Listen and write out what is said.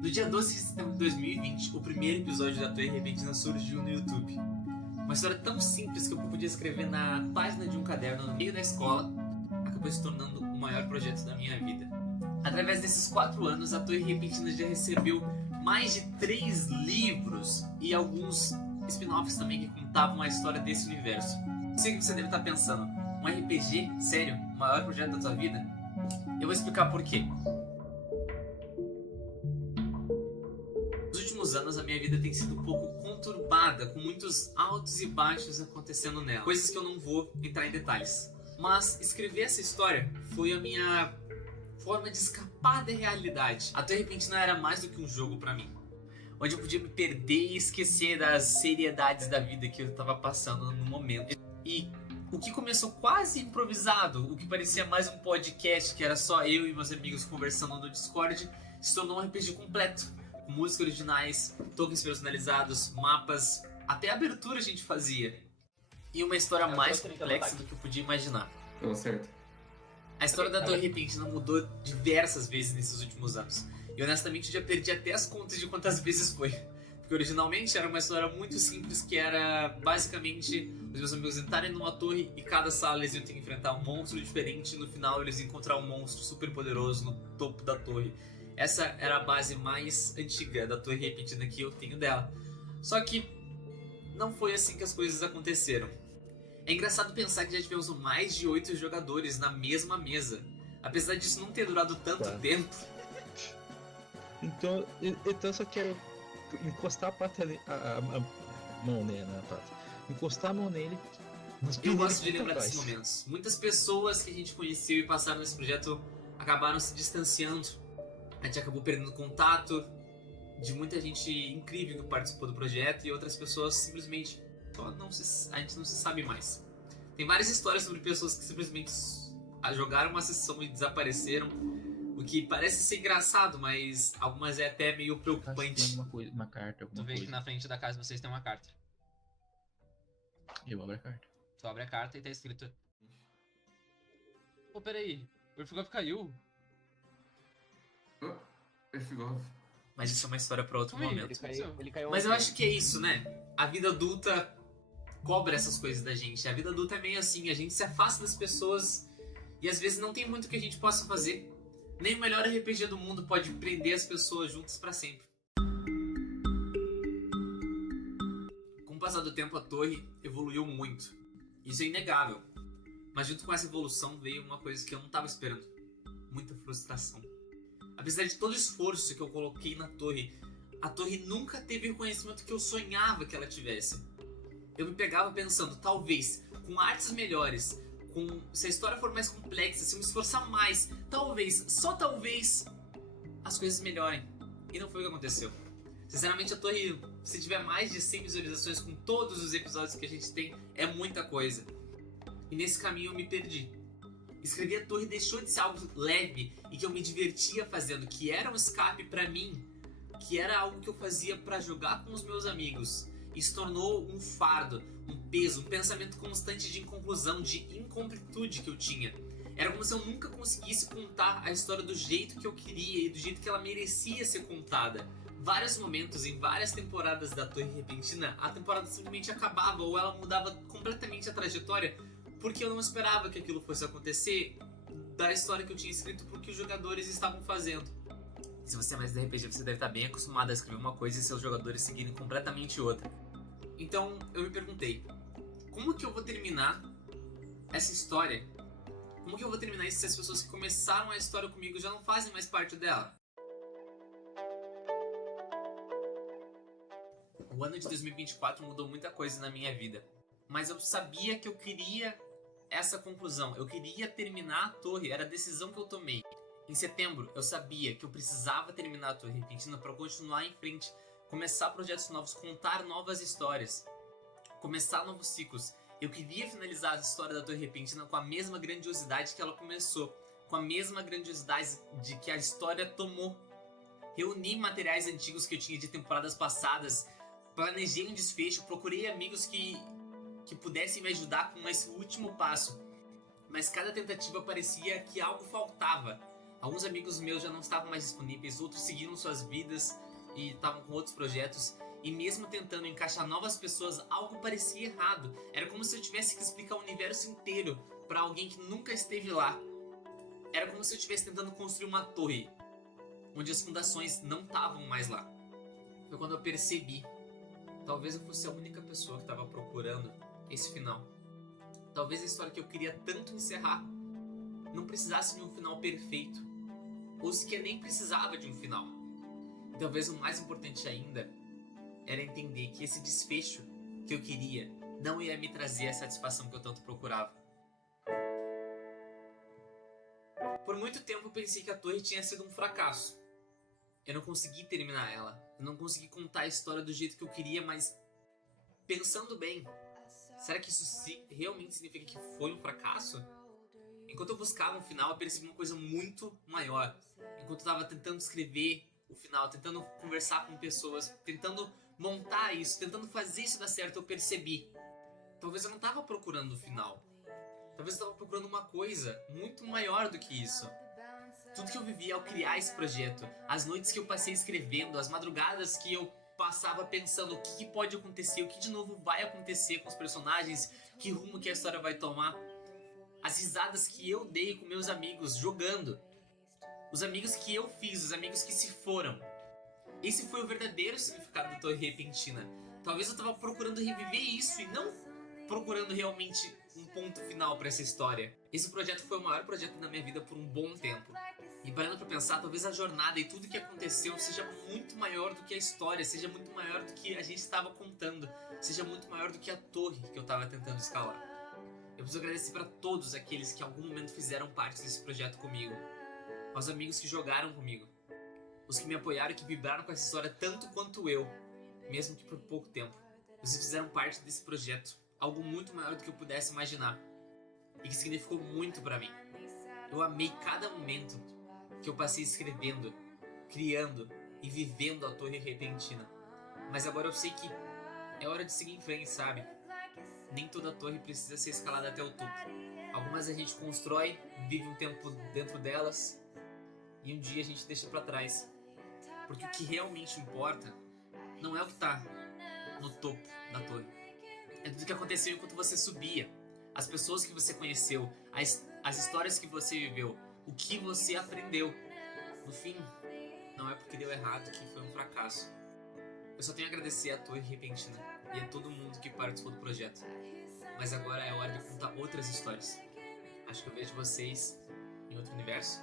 No dia 12 de setembro de 2020, o primeiro episódio da Torre Repentina surgiu no YouTube. Uma história tão simples que eu podia escrever na página de um caderno no meio da escola acabou se tornando o maior projeto da minha vida. Através desses 4 anos, a Torre Repentina já recebeu mais de 3 livros e alguns spin-offs também que contavam a história desse universo. Sei que você deve estar pensando, um RPG? Sério? O maior projeto da tua vida? Eu vou explicar por quê. Nos últimos anos, a minha vida tem sido um pouco conturbada, com muitos altos e baixos acontecendo nela. Coisas que eu não vou entrar em detalhes. Mas escrever essa história foi a minha forma de escapar da realidade. A Torre Repentina era mais do que um jogo pra mim, onde eu podia me perder e esquecer das seriedades da vida que eu estava passando no momento. E o que começou quase improvisado, o que parecia mais um podcast, que era só eu e meus amigos conversando no Discord, se tornou um RPG completo, com músicas originais, tokens personalizados, mapas, até abertura a gente fazia. E uma história mais complexa do que eu podia imaginar. Deu certo. A história da Torre Repentina mudou diversas vezes nesses últimos anos. E honestamente eu já perdi até as contas de quantas vezes foi. Porque originalmente era uma história muito simples, que era basicamente os meus amigos entrarem numa torre e cada sala eles iam ter que enfrentar um monstro diferente, e no final eles iam encontrar um monstro super poderoso no topo da torre. Essa era a base mais antiga da Torre Repentina que eu tenho dela. Só que não foi assim que as coisas aconteceram. É engraçado pensar que já tivemos mais de 8 jogadores na mesma mesa, apesar disso não ter durado tanto tempo. Então eu só quero encostar a mão nele, na pata. Encostar a mão nele. Eu gosto de lembrar desses momentos. Muitas pessoas que a gente conheceu e passaram nesse projeto acabaram se distanciando. A gente acabou perdendo contato de muita gente incrível que participou do projeto, e outras pessoas simplesmente a gente não se sabe mais. Tem várias histórias sobre pessoas que simplesmente jogaram uma sessão e desapareceram, o que parece ser engraçado, mas algumas é até meio preocupante. Tem uma carta, alguma Tu vê coisa. que na frente da casa de vocês tem uma carta. Eu abro a carta. Tu abre a carta e tá escrito... Pô, peraí. O Urfgov caiu. Esse gosto. Mas isso é uma história para outro Ui, momento. Ele caiu Mas eu acho que é isso, né? A vida adulta cobra essas coisas da gente. A vida adulta é meio assim, a gente se afasta das pessoas e às vezes não tem muito que a gente possa fazer. Nem o melhor RPG do mundo pode prender as pessoas juntas para sempre. Com o passar do tempo, a torre evoluiu muito. Isso é inegável. Mas junto com essa evolução veio uma coisa que eu não estava esperando. Muita frustração. Apesar de todo o esforço que eu coloquei na torre, a torre nunca teve o reconhecimento que eu sonhava que ela tivesse. Eu me pegava pensando, talvez, com artes melhores, se a história for mais complexa, se eu me esforçar mais, talvez, só talvez, as coisas melhorem. E não foi o que aconteceu. Sinceramente, a torre, se tiver mais de 100 visualizações com todos os episódios que a gente tem, é muita coisa. E nesse caminho eu me perdi. Escrever a torre deixou de ser algo leve e que eu me divertia fazendo, que era um escape pra mim, que era algo que eu fazia pra jogar com os meus amigos. E se tornou um fardo, um peso, um pensamento constante de inconclusão, de incompletude que eu tinha. Era como se eu nunca conseguisse contar a história do jeito que eu queria e do jeito que ela merecia ser contada. Vários momentos, em várias temporadas da Torre Repentina, a temporada simplesmente acabava ou ela mudava completamente a trajetória, porque eu não esperava que aquilo fosse acontecer da história que eu tinha escrito, porque os jogadores estavam fazendo. Se você é mais de RPG, você deve estar bem acostumado a escrever uma coisa e seus jogadores seguirem completamente outra. Então eu me perguntei, como que eu vou terminar essa história? Como que eu vou terminar isso se as pessoas que começaram a história comigo já não fazem mais parte dela? O ano de 2024 mudou muita coisa na minha vida, mas eu sabia que eu queria essa conclusão, eu queria terminar a torre, era a decisão que eu tomei. Em setembro, eu sabia que eu precisava terminar a Torre Repentina para continuar em frente, começar projetos novos, contar novas histórias, começar novos ciclos. Eu queria finalizar a história da Torre Repentina com a mesma grandiosidade que ela começou, com a mesma grandiosidade de que a história tomou. Reuni materiais antigos que eu tinha de temporadas passadas, planejei um desfecho, procurei amigos que pudessem me ajudar com esse último passo. Mas cada tentativa parecia que algo faltava. Alguns amigos meus já não estavam mais disponíveis, outros seguiram suas vidas e estavam com outros projetos. E mesmo tentando encaixar novas pessoas, algo parecia errado. Era como se eu tivesse que explicar o universo inteiro para alguém que nunca esteve lá. Era como se eu estivesse tentando construir uma torre, onde as fundações não estavam mais lá. Foi quando eu percebi. Talvez eu fosse a única pessoa que estava procurando esse final. Talvez a história que eu queria tanto encerrar não precisasse de um final perfeito. Ou sequer nem precisava de um final. E talvez o mais importante ainda era entender que esse desfecho que eu queria não ia me trazer a satisfação que eu tanto procurava. Por muito tempo eu pensei que a torre tinha sido um fracasso. Eu não consegui terminar ela. Eu não consegui contar a história do jeito que eu queria, mas pensando bem, será que isso realmente significa que foi um fracasso? Enquanto eu buscava um final, eu percebi uma coisa muito maior. Enquanto eu estava tentando escrever o final, tentando conversar com pessoas, tentando montar isso, tentando fazer isso dar certo, eu percebi. Talvez eu não estava procurando o final. Talvez eu estava procurando uma coisa muito maior do que isso. Tudo que eu vivi ao criar esse projeto, as noites que eu passei escrevendo, as madrugadas que eu passava pensando o que pode acontecer, o que de novo vai acontecer com os personagens, que rumo que a história vai tomar. As risadas que eu dei com meus amigos jogando. Os amigos que eu fiz, os amigos que se foram. Esse foi o verdadeiro significado da Torre Repentina. Talvez eu estava procurando reviver isso e não procurando realmente um ponto final para essa história. Esse projeto foi o maior projeto da minha vida por um bom tempo. E parando para pensar, talvez a jornada e tudo que aconteceu seja muito maior do que a história, seja muito maior do que a gente estava contando, seja muito maior do que a torre que eu estava tentando escalar. Eu preciso agradecer para todos aqueles que em algum momento fizeram parte desse projeto comigo. Aos amigos que jogaram comigo. Os que me apoiaram e que vibraram com essa história tanto quanto eu, mesmo que por pouco tempo. Vocês fizeram parte desse projeto, algo muito maior do que eu pudesse imaginar, e que significou muito para mim. Eu amei cada momento que eu passei escrevendo, criando e vivendo a Torre Repentina. Mas agora eu sei que é hora de seguir em frente, sabe? Nem toda torre precisa ser escalada até o topo. Algumas a gente constrói, vive um tempo dentro delas, e um dia a gente deixa pra trás. Porque o que realmente importa não é o que tá no topo da torre. É tudo que aconteceu enquanto você subia. As pessoas que você conheceu, as histórias que você viveu, o que você aprendeu. No fim, não é porque deu errado que foi um fracasso. Eu só tenho a agradecer à Torre Repentina e a todo mundo que participou do projeto. Mas agora é hora de contar outras histórias. Acho que eu vejo vocês em outro universo.